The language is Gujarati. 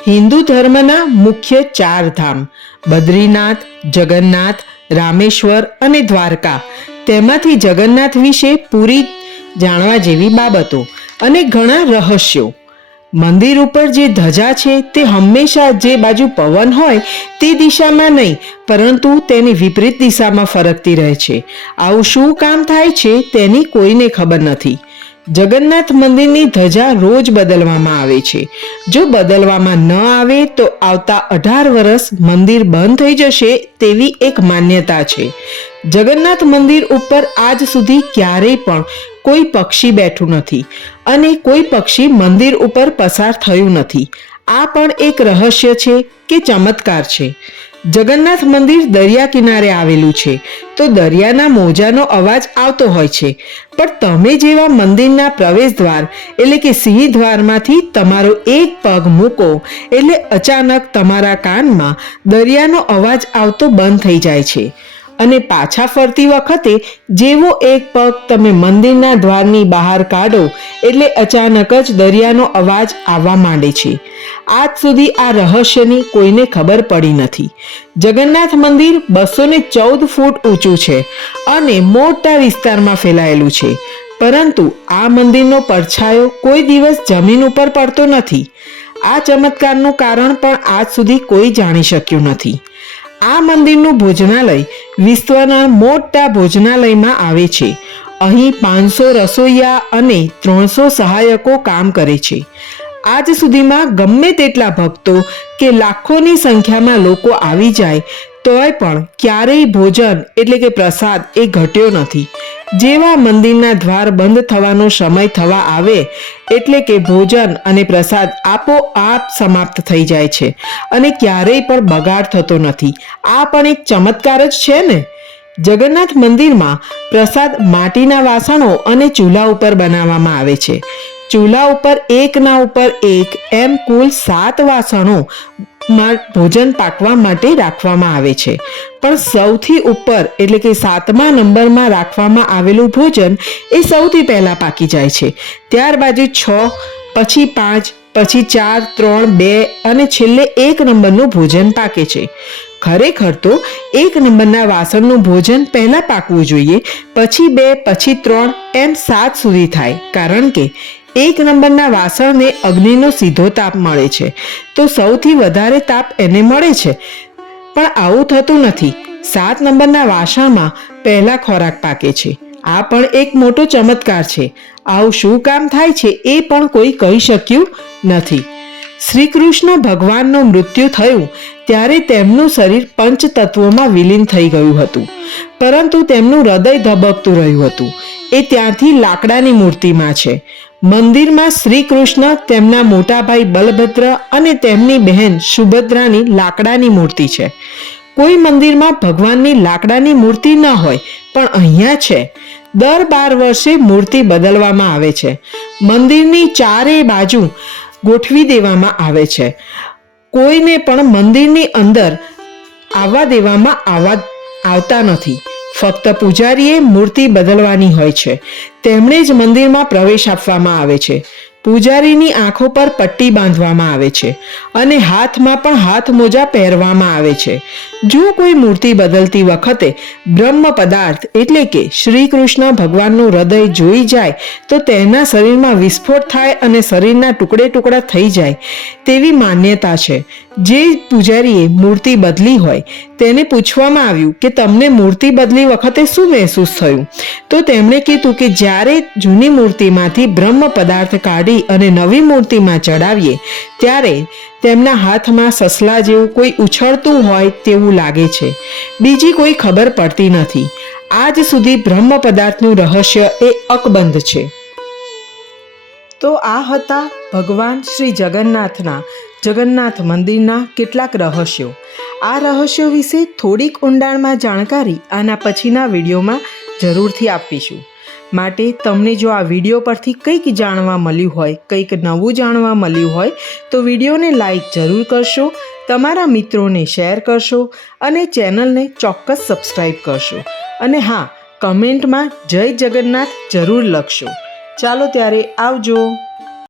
હિન્દુ ધર્મના મુખ્ય ચાર ધામ, બદ્રીનાથ, જગન્નાથ, રામેશ્વર અને દ્વારકા. તેમાંથી જગન્નાથ વિશે પૂરી જાણવા જેવી બાબતો અને ઘણા રહસ્યો. મંદિર ઉપર જે ધજા છે તે હંમેશા જે બાજુ પવન હોય તે દિશામાં નહીં, પરંતુ તેની વિપરીત દિશામાં ફરકતી રહે છે. આવું શું કામ થાય છે તેની કોઈને ખબર નથી. જગન્નાથ મંદિરની ધજા રોજ બદલવામાં આવે છે. જો બદલવામાં ન આવે તો આવતા અઢાર વર્ષ મંદિર બંધ થઈ જશે તેવી એક માન્યતા છે. જગન્નાથ મંદિર ઉપર આજ સુધી ક્યારેય પણ કોઈ પક્ષી બેઠું નથી અને કોઈ પક્ષી મંદિર ઉપર પસાર થયું નથી. આ પણ એક રહસ્ય છે કે ચમત્કાર છે. જગન્નાથ મંદિર દરિયા કિનારે આવેલું છે. તો દરિયાના મોજાનો અવાજ આવતો હોય છે. પણ તમે જેવા મંદિરના પ્રવેશ દ્વાર એટલે કે સિંહ દ્વારમાંથી તમારો એક પગ મૂકો, એટલે અચાનક તમારા કાનમાં દરિયાનો અવાજ આવતો બંધ થઈ જાય છે. અને પાછા ફરતી વખતે જેવો એક પગ તમે મંદિરના દ્વારની બહાર કાઢો, એટલે અચાનક જ દરિયાનો અવાજ આવવા માંડે છે. આજ સુધી આ રહસ્યની કોઈને ખબર પડી નથી. જગન્નાથ મંદિર બસો ને ચૌદ ફૂટ ઊંચું છે અને મોટા વિસ્તારમાં ફેલાયેલું છે. પરંતુ આ મંદિરનો પડછાયો કોઈ દિવસ જમીન ઉપર પડતો નથી. આ ચમત્કારનું કારણ પણ આજ સુધી કોઈ જાણી શક્યું નથી. આ મંદિરનું ભોજનાલય વિશ્વના મોટા ભોજનાલયમાં આવે છે. અહીં પાંચસો રસોઈયા અને ત્રણસો સહાયકો કામ કરે છે. આજ સુધીમાં ગમે તેટલા ભક્તો કે લાખોની સંખ્યામાં લોકો આવી જાય, તોય પણ ક્યારેય ભોજન એટલે કે પ્રસાદ એ ઘટ્યો નથી. જેવા મંદિરના દ્વાર બંધ થવાનો સમય થવા આવે, એટલે કે ભોજન અને પ્રસાદ આપોઆપ સમાપ્ત થઈ જાય છે અને ક્યારેય પણ બગાડ થતો નથી. આ પણ એક ચમત્કાર જ છે ને? જગન્નાથ મંદિરમાં પ્રસાદ માટીના વાસણો અને ચૂલા ઉપર બનાવવામાં આવે છે. ચૂલા ઉપર એકના ઉપર એક, એમ કુલ સાત વાસણો ભોજન પાકવા માટે રાખવામાં આવે છે. પણ સૌથી ઉપર, એટલે કે સાતમા નંબરમાં રાખવામાં આવેલું ભોજન એ સૌથી પહેલાં પાકી જાય છે. ત્યારબાદ છ, પછી પાંચ, પછી ચાર, ત્રણ, બે અને છેલ્લે એક નંબરનું ભોજન પાકે છે. ખરેખર તો એક નંબરના વાસણનું ભોજન પહેલા પાકવું જોઈએ, પછી બે, પછી ત્રણ એમ સાત સુધી થાય. કારણ કે એક નંબરના વાસણને અગ્નિનો સીધો તાપ મળે છે. તો સૌથી વધારે તાપ એને મળે છે. પણ આવું થતું નથી. સાત નંબરના વાસણમાં પહેલા ખોરાક પાકે છે. આ પણ એક મોટો ચમત્કાર છે. આવું શું કામ થાય છે એ પણ કોઈ કહી શક્યું નથી. શ્રી કૃષ્ણ ભગવાનનું મૃત્યુ થયું ત્યારે તેમનું શરીર પંચ તત્વોમાં વિલીન થઈ ગયું હતું. પરંતુ તેમનું હૃદય ધબકતું રહ્યું હતું. એ ત્યાંથી લાકડાની મૂર્તિમાં છે. મંદિરમાં શ્રી કૃષ્ણ તેમના મોટા ભાઈ બલભદ્ર અને તેમની બહેન સુભદ્રાની લાકડાની મૂર્તિ છે. કોઈ મંદિરમાં ભગવાનની લાકડાની મૂર્તિ ન હોય, પણ અહીંયા છે. દર બાર વર્ષે મૂર્તિ બદલવામાં આવે છે. મંદિરની ચારે બાજુ ગોઠવી દેવામાં આવે છે. કોઈને પણ મંદિરની અંદર આવવા દેવામાં આવવા આવતા નથી. ફક્ત પૂજારીએ મૂર્તિ બદલવાની હોય છે. તેમણે જ મંદિરમાં પ્રવેશ આપવામાં આવે છે. પૂજારીની આંખો પર પટ્ટી બાંધવામાં આવે છે અને હાથમાં પણ હાથ મોજા પહેરવામાં આવે છે. જો કોઈ મૂર્તિ બદલતી વખતે બ્રહ્મ પદાર્થ એટલે કે શ્રી કૃષ્ણ ભગવાનનું હૃદય જોઈ જાય, તો તેના શરીરમાં વિસ્ફોટ થાય અને શરીરના ટુકડે ટુકડા થઈ જાય તેવી માન્યતા છે. જે પૂજારીએ મૂર્તિ બદલી હોય, તેને પૂછવામાં આવ્યું કે તમને મૂર્તિ બદલી વખતે શું મહેસૂસ થયું? તો તેમણે કીધું કે જ્યારે જૂની મૂર્તિમાંથી બ્રહ્મ પદાર્થ કાઢી અને નવી મૂર્તિમાં ચડાવીએ ત્યારે તેમના હાથમાં સસલા જેવું કોઈ ઉછળતું હોય તેવું લાગે છે. બીજી કોઈ ખબર પડતી નથી. આજ સુધી બ્રહ્મ પદાર્થનું રહસ્ય એ અકબંધ છે. તો આ હતા ભગવાન શ્રી જગન્નાથના, જગન્નાથ મંદિરના કેટલાક રહસ્યો. આ રહસ્યો વિશે થોડીક ઊંડાણમાં જાણકારી આના પછીના વિડીયોમાં જરૂરથી આપીશું. માટે તમને જો આ વીડિયો પરથી કંઈક જાણવા મળ્યું હોય, કંઈક નવું જાણવા મળ્યું હોય, તો વિડીયોને લાઈક જરૂર કરશો, તમારા મિત્રોને શેર કરશો અને ચેનલને ચોક્કસ સબસ્ક્રાઈબ કરશો. અને હા, કમેન્ટમાં જય જગન્નાથ જરૂર લખશો. ચાલો ત્યારે આવજો.